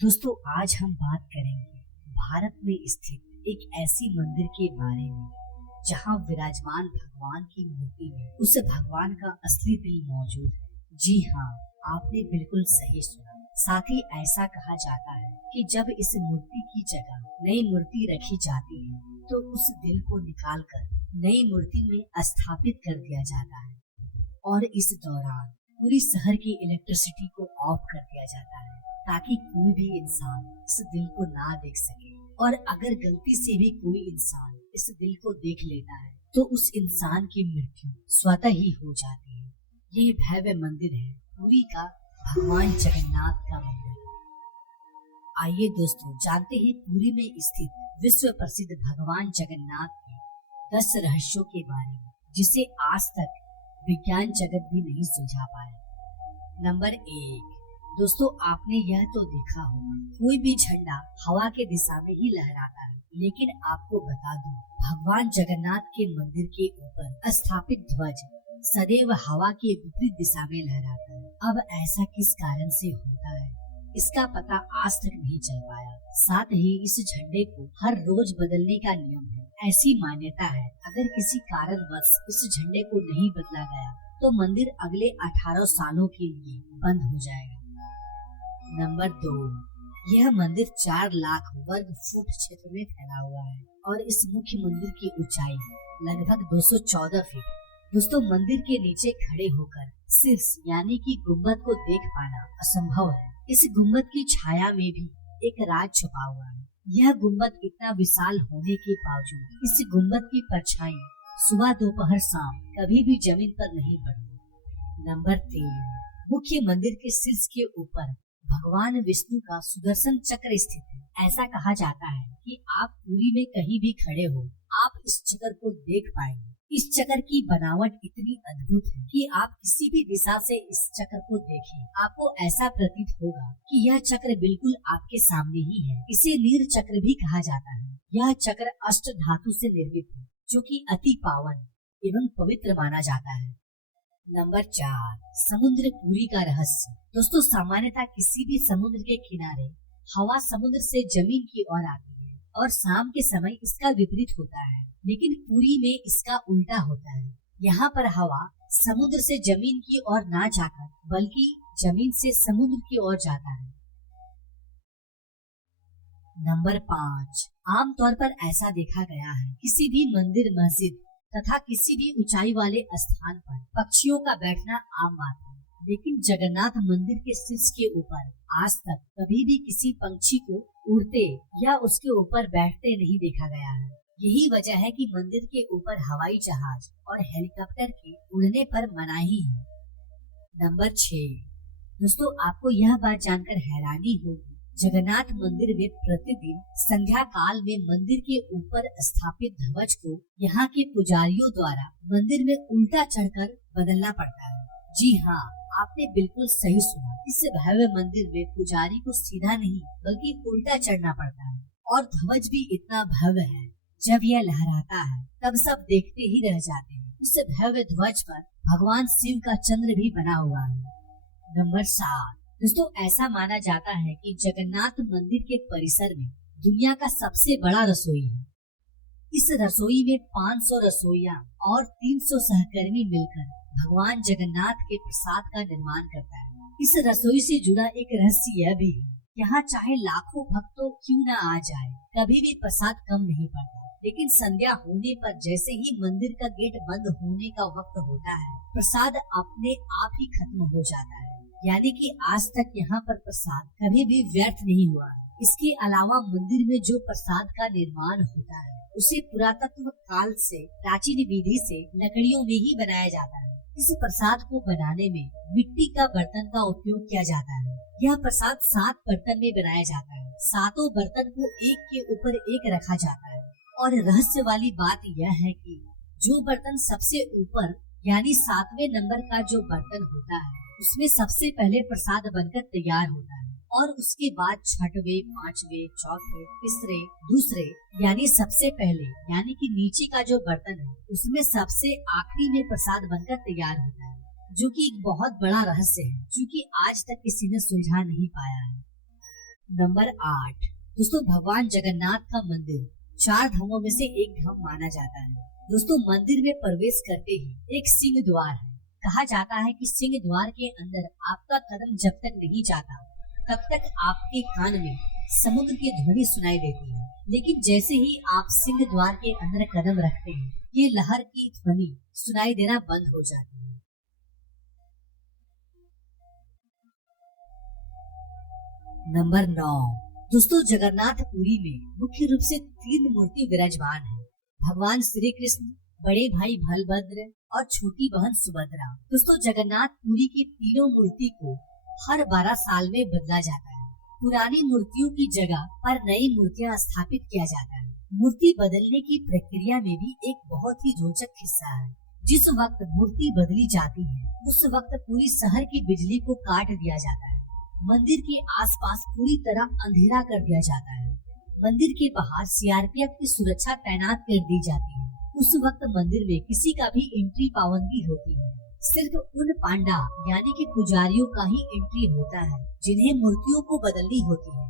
दोस्तों आज हम बात करेंगे भारत में स्थित एक ऐसी मंदिर के बारे में जहां विराजमान भगवान की मूर्ति में उस भगवान का असली दिल मौजूद है। जी हाँ, आपने बिल्कुल सही सुना। साथ ही ऐसा कहा जाता है कि जब इस मूर्ति की जगह नई मूर्ति रखी जाती है तो उस दिल को निकालकर नई मूर्ति में स्थापित कर दिया जाता है और इस दौरान पूरी शहर की इलेक्ट्रिसिटी को ऑफ कर दिया जाता है ताकि कोई भी इंसान इस दिल को ना देख सके। और अगर गलती से भी कोई इंसान इस दिल को देख लेता है तो उस इंसान की मृत्यु स्वतः ही हो जाती है। ये भव्य मंदिर है पुरी का भगवान जगन्नाथ का मंदिर। आइए दोस्तों जानते हैं पुरी में स्थित विश्व प्रसिद्ध भगवान जगन्नाथ के 10 रहस्यों के बारे में जिसे आज तक विज्ञान जगत भी नहीं सुलझा पाया। नंबर 1, दोस्तों आपने यह तो देखा होगा कोई भी झंडा हवा के दिशा में ही लहराता है, लेकिन आपको बता दूं भगवान जगन्नाथ के मंदिर के ऊपर स्थापित ध्वज सदैव हवा के विपरीत दिशा में लहराता है। अब ऐसा किस कारण से होता है इसका पता आज तक नहीं चल पाया। साथ ही इस झंडे को हर रोज बदलने का नियम है। ऐसी मान्यता है अगर किसी कारणवश इस झंडे को नहीं बदला गया तो मंदिर अगले 18 सालों के लिए बंद हो जाएगा। नंबर 2, यह मंदिर 4 लाख वर्ग फुट क्षेत्र में फैला हुआ है और इस मुख्य मंदिर की ऊंचाई लगभग 214 फीट है। दोस्तों मंदिर के नीचे खड़े होकर शीर्ष यानी कि गुम्बद को देख पाना असंभव है। इस गुम्बद की छाया में भी एक राज छुपा हुआ है। यह गुम्बद इतना विशाल होने के बावजूद इस गुम्बद की परछाई सुबह दोपहर शाम कभी भी जमीन पर नहीं पड़ती। नंबर 3, मुख्य मंदिर के शीर्ष के ऊपर भगवान विष्णु का सुदर्शन चक्र स्थित है। ऐसा कहा जाता है कि आप पुरी में कहीं भी खड़े हो आप इस चक्र को देख पाएंगे। इस चक्र की बनावट इतनी अद्भुत है कि आप किसी भी दिशा से इस चक्र को देखें आपको ऐसा प्रतीत होगा कि यह चक्र बिल्कुल आपके सामने ही है। इसे नीर चक्र भी कहा जाता है। यह चक्र अष्ट धातु से निर्मित है जो कि अति पावन एवं पवित्र माना जाता है। नंबर 4, समुद्र पुरी का रहस्य। दोस्तों सामान्यतः किसी भी समुद्र के किनारे हवा समुद्र से जमीन की ओर आती है और शाम के समय इसका विपरीत होता है, लेकिन पुरी में इसका उल्टा होता है। यहाँ पर हवा समुद्र से जमीन की ओर ना जाकर बल्कि जमीन से समुद्र की ओर जाता है। नंबर 5, आमतौर पर ऐसा देखा गया है किसी भी मंदिर मस्जिद तथा किसी भी ऊंचाई वाले स्थान पर पक्षियों का बैठना आम बात है, लेकिन जगन्नाथ मंदिर के शीर्ष के ऊपर आज तक कभी भी किसी पंछी को उड़ते या उसके ऊपर बैठते नहीं देखा गया है। यही वजह है कि मंदिर के ऊपर हवाई जहाज और हेलीकॉप्टर के उड़ने पर मनाही है। नंबर 6, दोस्तों आपको यह बात जानकर हैरानी होगी जगन्नाथ मंदिर में प्रतिदिन संध्या काल में मंदिर के ऊपर स्थापित ध्वज को यहाँ के पुजारियों द्वारा मंदिर में उल्टा चढ़कर बदलना पड़ता है। जी हाँ, आपने बिल्कुल सही सुना। इस भव्य मंदिर में पुजारी को सीधा नहीं बल्कि उल्टा चढ़ना पड़ता है और ध्वज भी इतना भव्य है जब यह लहराता है तब सब देखते ही रह जाते हैं। इस भव्य ध्वज पर भगवान शिव का चंद्र भी बना हुआ है। नंबर 7, दोस्तों ऐसा माना जाता है कि जगन्नाथ मंदिर के परिसर में दुनिया का सबसे बड़ा रसोई है। इस रसोई में 500 रसोइया और 300 सहकर्मी मिलकर भगवान जगन्नाथ के प्रसाद का निर्माण करता है। इस रसोई से जुड़ा एक रहस्य यह भी है, यहाँ चाहे लाखों भक्तों क्यों न आ जाए कभी भी प्रसाद कम नहीं पड़ता। लेकिन संध्या होने पर जैसे ही मंदिर का गेट बंद होने का वक्त होता है प्रसाद अपने आप ही खत्म हो जाता है, यानी कि आज तक यहाँ पर प्रसाद कभी भी व्यर्थ नहीं हुआ। इसके अलावा मंदिर में जो प्रसाद का निर्माण होता है उसे पुरातत्व काल से प्राचीन विधि से लकड़ियों में ही बनाया जाता है। इस प्रसाद को बनाने में मिट्टी का बर्तन का उपयोग किया जाता है। यह प्रसाद 7 बर्तन में बनाया जाता है। 7 बर्तन को एक के ऊपर एक रखा जाता है और रहस्य वाली बात यह है कि जो बर्तन सबसे ऊपर यानी 7वें नंबर का जो बर्तन होता है उसमें सबसे पहले प्रसाद बनकर तैयार होता है और उसके बाद 6वें, 5वें, 4वें, तीसरे, दूसरे यानी सबसे पहले यानी कि नीचे का जो बर्तन है उसमें सबसे आखिरी में प्रसाद बनकर तैयार होता है, जो कि एक बहुत बड़ा रहस्य है क्योंकि आज तक किसी ने सुलझा नहीं पाया है। नंबर 8, दोस्तों भगवान जगन्नाथ का मंदिर 4 धामों में से एक धाम माना जाता है। दोस्तों मंदिर में प्रवेश करते ही एक सिंह द्वार है। कहा जाता है कि सिंह द्वार के अंदर आपका कदम जब तक नहीं जाता तब तक आपके कान में समुद्र की ध्वनि सुनाई देती है, लेकिन जैसे ही आप सिंह द्वार के अंदर कदम रखते हैं ये लहर की ध्वनि सुनाई देना बंद हो जाती है। नंबर 9, दोस्तों जगन्नाथपुरी में मुख्य रूप से 3 मूर्ति विराजमान है। भगवान श्री कृष्ण, बड़े भाई बलभद्र और छोटी बहन सुभद्रा। दोस्तों जगन्नाथपुरी की तीनों मूर्ति को हर 12 साल में बदला जाता है। पुरानी मूर्तियों की जगह पर नई मूर्तियां स्थापित किया जाता है। मूर्ति बदलने की प्रक्रिया में भी एक बहुत ही रोचक हिस्सा है। जिस वक्त मूर्ति बदली जाती है उस वक्त पूरी शहर की बिजली को काट दिया जाता है। मंदिर के आसपास पूरी तरह अंधेरा कर दिया जाता है। मंदिर के बाहर सीआरपीएफ की सुरक्षा तैनात कर दी जाती है। उस वक्त मंदिर में किसी का भी एंट्री पाबंदी होती है। सिर्फ उन पांडा यानी कि पुजारियों का ही एंट्री होता है जिन्हें मूर्तियों को बदलनी होती है।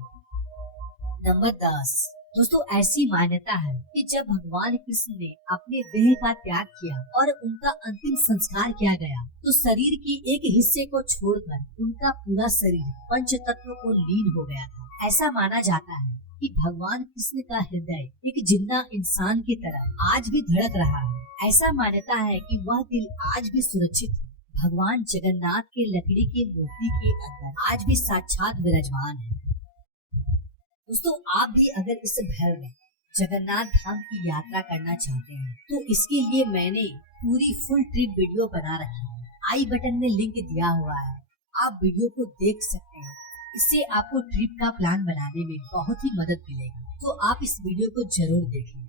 नंबर 10, दोस्तों ऐसी मान्यता है कि जब भगवान कृष्ण ने अपने देह का त्याग किया और उनका अंतिम संस्कार किया गया तो शरीर के एक हिस्से को छोड़कर उनका पूरा शरीर पंच तत्व को लीन हो गया था। ऐसा माना जाता है कि भगवान कृष्ण का हृदय एक जिंदा इंसान की तरह आज भी धड़क रहा है। ऐसा मान्यता है कि वह दिल आज भी सुरक्षित है। भगवान जगन्नाथ के लकड़ी की मूर्ति के अंदर आज भी साक्षात विराजमान है। दोस्तों आप भी अगर इस भर में जगन्नाथ धाम की यात्रा करना चाहते हैं तो इसके लिए मैंने पूरी फुल ट्रिप वीडियो बना रखी है। आई बटन में लिंक दिया हुआ है, आप वीडियो को देख सकते हैं। इससे आपको ट्रिप का प्लान बनाने में बहुत ही मदद मिलेगी, तो आप इस वीडियो को जरूर देखें।